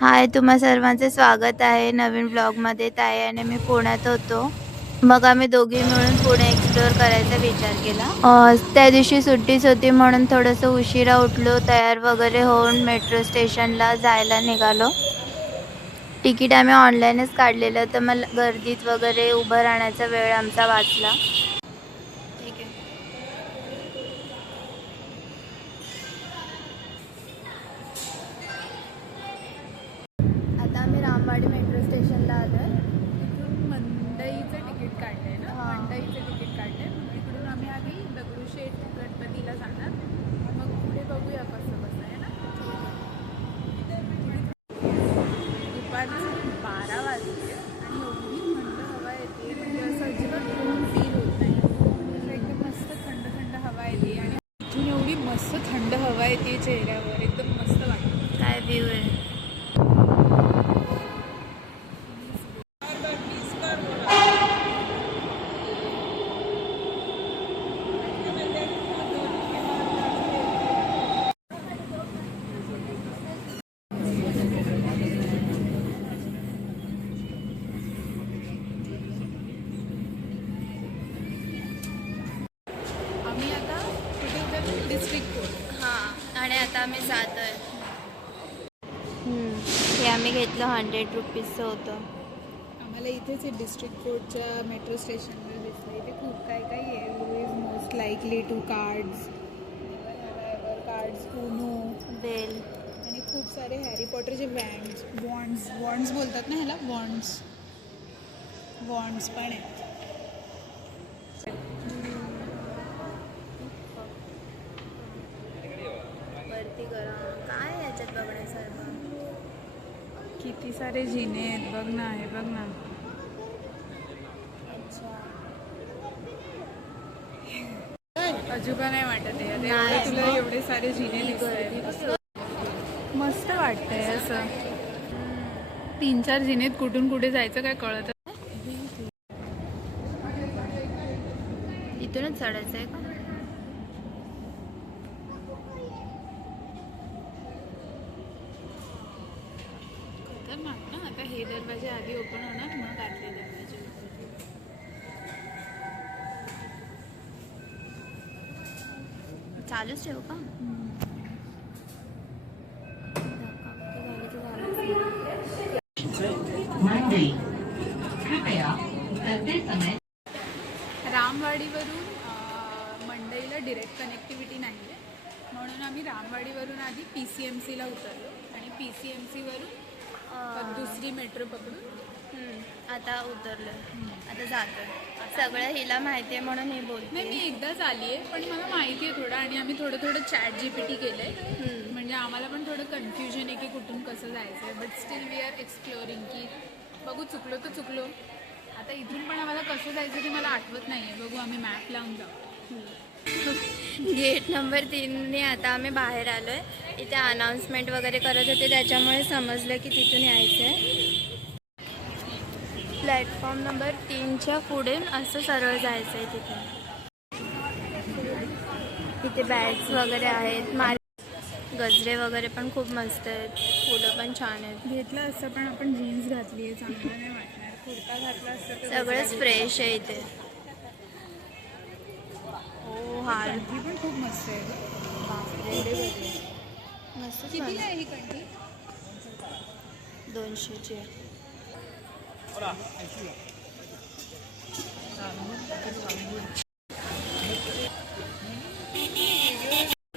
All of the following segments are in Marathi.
हाय, तुम्हा सर्वांचे स्वागत आहे नवीन ब्लॉगमध्ये. ताई आणि मी पुण्यात होतो. मग आम्ही दोघी मिळून पुणे एक्सप्लोअर करायचा विचार केला. त्या दिवशी सुट्टीच होती म्हणून थोडंसं उशिरा उठलो, तयार वगैरे होऊन मेट्रो स्टेशनला जायला निघालो. तिकीट आम्ही ऑनलाईनच काढलेलं, तर मग गर्दीत वगैरे उभं राहण्याचा वेळ आमचा वाचला. ठीक आहे. आता आम्ही रामवाडी मेट्रो स्टेशनला आलोय. इथून मंडईचं तिकीट काढलंय ना. हां. मंडईचं तिकीट काढलंय. इकडून आम्ही आधी दगडूशेठ गणपतीला जाणार, मग पुढे बघूया कसं कसं आहे ना. दुपारचे 12 वाजले आणि एवढी थंड हवा येते, म्हणजे असं अजिबात ऊन फील होत नाही. असं एकदम मस्त थंड थंड हवा येते आणि इथून एवढी मस्त थंड हवा येते चेहऱ्यावर, एकदम मस्त वाटतं. काय व्ह्यू आहे. आम्ही आता कुठे उतरलो, डिस्ट्रिक्ट कोर्ट. हां, आणि आता आम्ही जातोय. हे आम्ही घेतलं 100 रुपीजचं होतं. आम्हाला इथेच डिस्ट्रिक्ट कोर्टच्या मेट्रो स्टेशनवर दिसलं. इथे खूप काय काय आहे. Who is most likely to cards, Uno, bell. आणि खूप सारे हॅरी पॉटरचे वॉन्ड्स बोलतात ना ह्याला, वॉन्ड्स पण आहेत. वरती करा. काय याच्यात बघण्यासारखं. किती सारे जिने आहेत बघ ना, हे बघ ना. अच्छा. अजूबा नाही वाटत आहे आता. नाही. एवढे तुला एवढे सारे जिने दिसत. मस्त वाटतंय असं. 3-4 जिनेत कुठून कुठे जायचं काय कळत. इथूनच चढायचं आहे का. खतरनाक ना. आता हे दरवाजे आधी ओपन होणार, मग आतले दरवाजे. चालूच ठेवू का. रामवाडीवरून मंडईला डिरेक्ट कनेक्टिव्हिटी नाही आहे, म्हणून आम्ही रामवाडीवरून आधी PCMCला उतरलो आणि PCMCवरून दुसरी मेट्रो पकडून आता उतरलोय. आता जातोय. सगळं हिला माहिती आहे म्हणून हे बोलते. नाही, मी एकदाच आली आहे, पण मला माहिती आहे थोडं. आणि आम्ही थोडं ChatGPT केलं आहे, म्हणजे आम्हाला पण थोडं कन्फ्युजन आहे की कुठून कसं जायचं आहे. But still we are exploring, की बघू, चुकलो तर चुकलो. आता इथून पण आम्हाला कसं जायचं ते मला आठवत नाही आहे. बघू, आम्ही मॅप लावून जाऊ. गेट नंबर 3ने आता आम्ही बाहेर आलोय. इथे अनाउन्समेंट वगैरे करत होते, त्याच्यामुळे समजलं की तिथून यायचं आहे. प्लॅटफॉर्म नंबर 3च्या पुढे असं सरळ जायचं आहे. इथे बॅग्स वगैरे आहेत. गजरे वगैरे पण खूप मस्त आहेत. फुलं पण छान आहेत. घेतलं असतं, पण आपण जीन्स घातली आहे, चांगलं नाही वाटणार. कुर्ता घातला असतं तर सगळंच फ्रेश आहे इथे. हो, हा कंठी पण खूप मस्त आहे. बापरे, मस्त. किती आहे ही कंठी? 200ची आहे.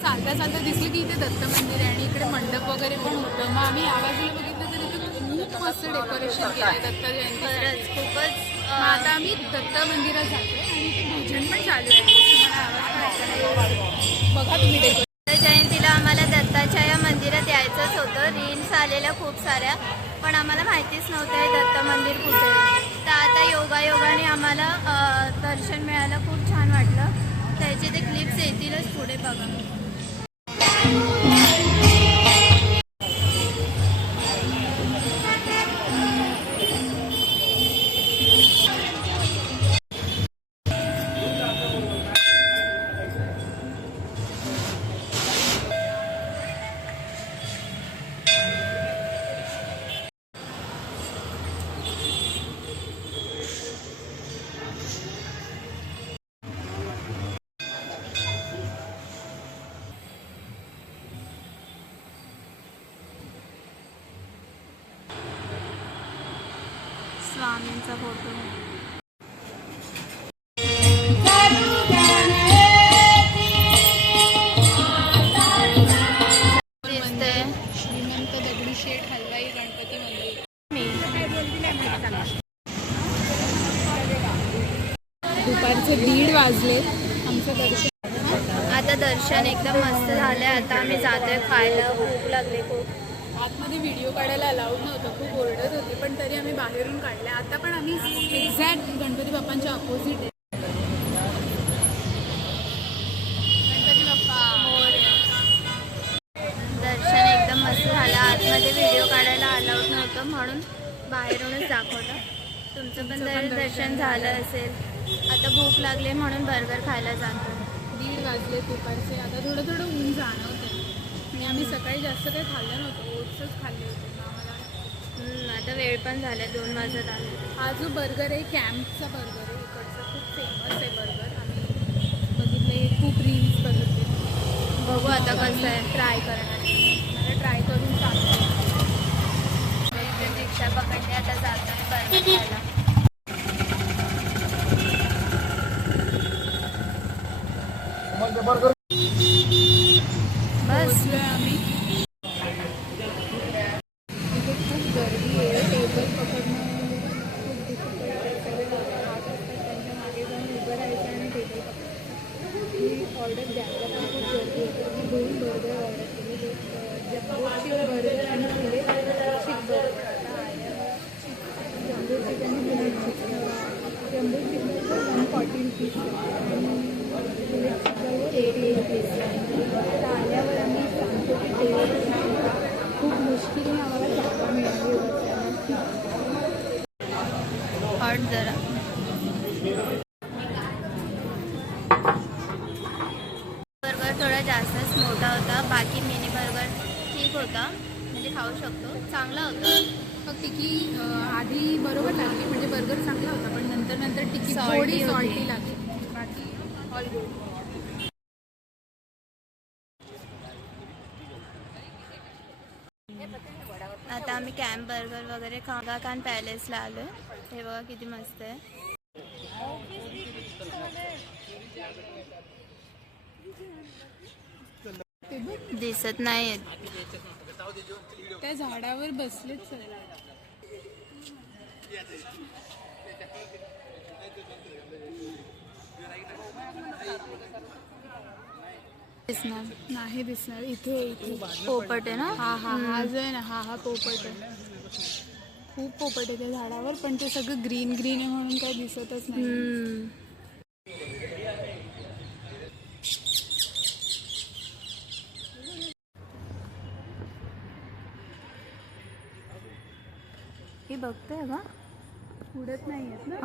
चालता चालता दिसलं की इथे दत्त मंदिर आहे आणि इकडे मंडप वगैरे पण होतं. मग आम्ही या बाजूला बघितलं तर इथे खूप मस्त डेकोरेशन केलं आहे दत्त जयंती. खरंच खूपच. आता आम्ही दत्त मंदिरात जातो आणि इथे भजन पण चालू आहे. तुम्हाला आवाज ऐकायला बघा तुम्ही डेकोरेशन. दत्त जयंतीला आम्हाला दत्ताच्या या मंदिरात यायचंच होतं. रील्स आलेल्या खूप साऱ्या, पण आम्हाला माहितीच नव्हतं हे दत्त मंदिर कुठे आहे. तर आता योगायोगाने आम्हाला दर्शन मिळालं. खूप छान वाटलं. त्याचे ते क्लिप्स येतीलच पुढे, बघा. स्वामींचा फोटो दिसतंय. श्रीमंत दगडूशेठ हलवाई गणपती मंदिर. दुपारचे 1:30 वाजले. आमचं दर्शन आता दर्शन एकदम मस्त झालंय. आता आम्ही जातोय खायला. भूक लागली खूप. आतमध्ये व्हिडिओ काढायला अलाउड नव्हतं, खूप ओरडत होते, पण तरी आम्ही बाहेरून काढले. आता पण आम्ही एक्झॅक्ट गणपती बाप्पांच्या अपोजिट आहे. गणपती बाप्पा मोरया. दर्शन एकदम मस्त झालं. आतमध्ये व्हिडिओ काढायला अलाउड नव्हतं म्हणून बाहेरूनच दाखवलं. तुमचं पण दर्शन झालं असेल. आता भूक लागली म्हणून बर्गर खायला जातो. 1:30 वाजले दुपारचे. आता थोडं थोडं ऊन जाणवते आणि आम्ही सकाळी जास्त काही खाल्लं नव्हतं, ओट्सच खाल्ले होते ना आम्हाला. आता वेळ पण झाला, 2 वाजत आले. हा जो बर्गर आहे कॅम्पचा बर्गर आहे, इकडचा खूप फेमस आहे बर्गर. आम्ही बघितले, खूप रील्स बघितले. बघू आता कसं आहे. ट्राय करणार. मला ट्राय करून सांगतो. इथे रिक्षा पकडली. आता जातोय बर्गर खायला. बस पोहोचलोय आम्ही. इथे खूप गर्दी आहे. टेबल पकडणं खूप डिफिकल्ट आहे. सगळे लोक हात असतात, त्यांच्या मागे जाऊन उभं राहायचं आणि टेबल पकडायचं. ही ऑर्डर द्यायला पण खूप गर्दी आहे. तर मी 2 बर्गर ऑर्डर केले. जम्बो चिक बर्गर आणि पुढे चिक बर्गर. जम्बो चिक आणि पुढे चिक. जम्बो चिक बर्गर 140 रुपीज आणि पुढे चिक बर्गर 80 रुपीज. आता आल्यावर आम्ही सांगतो की टेस्ट खूप मुश्किलीने आम्हाला जागा मिळाली होती. हॉट जरा. बर्गर थोडा जास्तच मोठा होता. बाकी मिनी बर्गर ठीक होता, म्हणजे खाऊ शकतो, चांगला होता. फक्त की आधी बरोबर लागली, म्हणजे बर्गर चांगला होता, पण नंतर टिकी Salty थोडी होती. सॉल्टी लागली. बाकी ऑल गुड. आता आम्ही कॅम्प बर्गर वगैरे खागा खान पॅलेसला आलोय. हे बघा किती मस्त आहे. ते बघ, दिसत नाहीत. त्या झाडावर बसलेच सगळे. दिसणार नाही दिसणार. इथे पोपट आहे ना. हा जो आहे ना, हा पोपट आहे. खूप पोपट आहे त्या झाडावर, पण ते सगळं ग्रीन ग्रीन आहे म्हणून काही दिसतच नाही. हे बघतोय का? उडत नाही आहेत ना.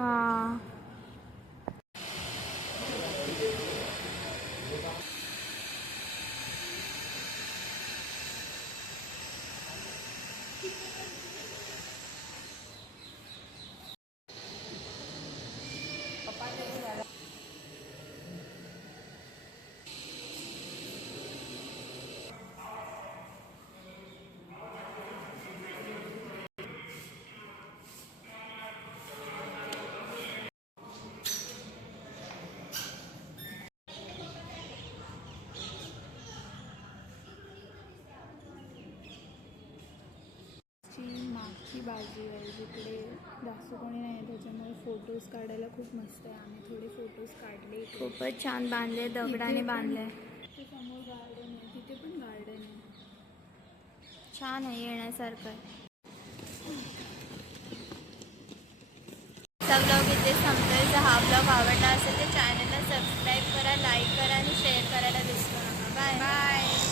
मागची बाजू आहे जिकडे जास्त कोणी नाही आहे, त्याच्यामुळे फोटोज काढायला खूप मस्त आहे. आम्ही थोडे फोटोज काढले. खूपच छान बांधले, दगडाने बांधले. समोर गार्डन आहे, तिथे पण गार्डन आहे. छान आहे, येण्यासारखं आहे. हा ब्लॉग इथे संपतोय. जर हा ब्लॉग आवडला असेल तर चॅनलला सबस्क्राईब करा, लाईक करा आणि शेअर करायला विसरू नका. Bye bye.